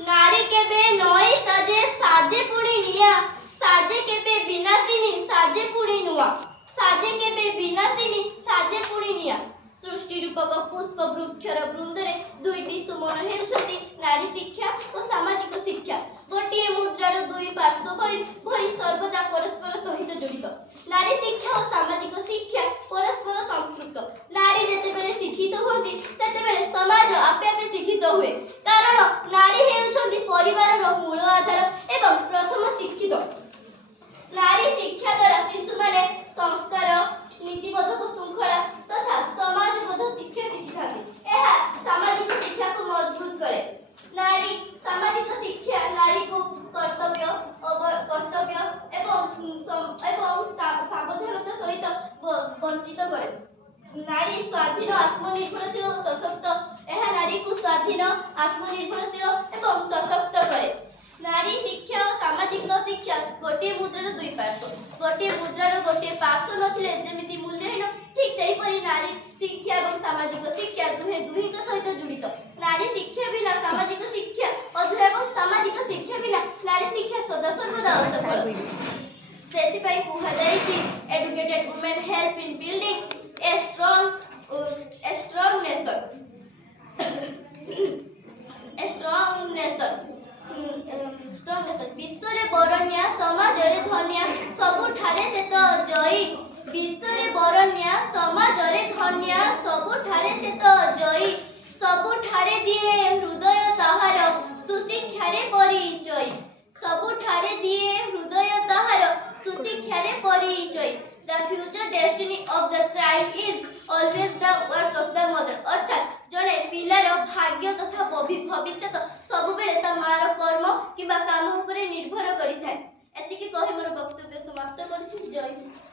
नारी केबे नई साजे साजे पुणी निया साजे केबे विनाशिनी साजे पुणी नुआ साजे केबे विनाशिनी साजे पुणी निया सृष्टि रूपक पुष्प वृक्षर वृंदरे दुईटी सुमन हेउछति नारी शिक्षा और सामाजिक शिक्षा गोटे मुद्रार दुई पार्श्व भई सर्वदा परस्पर सहित जड़ित नारी शिक्षा और सामाजिक शिक्षा परस्पर संपृक्त नारी जेतेबेले शिक्षित होती सेतेबेले समाज आपे आपे शिक्षित हुए कारण नारी हेउछति परिवारर मूल आधार एवं प्रथम शिक्षित नारी शिक्षा द्वारा शिशु माने संस्कार नीतिबोधक श्रृंखला तथा समाजबोध शिक्षा शिखिथाନ୍ତି ଏହା सामाजिक शिक्षा को मजबूत करे नारी सामाजिक शिक्षा नारी को कर्तव्य एवं सावधानता सहित वंचित करे नारी स्वाधीन आत्मनिर्भरशील और सशक्त यह नारी को स्वाधीन आत्मनिर्भरशील एवं सशक्त करे नारी शिक्षा और सामाजिक शिक्षा गोटे मुद्रार दुई पार्श्व गोटे मुद्रार गोटे पार्श्व नथिले जेमिति मूल्यहीन ठीक सेही परि नारी शिक्षा और सामाजिक शिक्षा दुहिंक सहित जड़ित नारी शिक्षा बिना सामाजिक शिक्षा अधूरा एवं सामाजिक शिक्षा बिना नारी शिक्षा सदा सर्वदा असफल सेतिपाई कुहा जायछि educated women help in building a strong nation विश्वरे बरण्या समाजरे धन्या सबुठारे से तो जयी विश्वरे बरण्या समाजरे धन्या सबुठारे से तो जयी सबुठारे दिए हृदय ताहार सुशिक्षारे परिचय सबुठारे दिए हृदय ताहार सुशिक्षारे परिचय The future destiny of the child is always the work of the mother अर्थात जड़े पिलार भाग्य तथा भविष्य सब बेले ता मार कर्म किबा काम उपरे निर्भर करिथाय एतिकी कहि मोर वक्तव्य समाप्त करछि जय हिंद।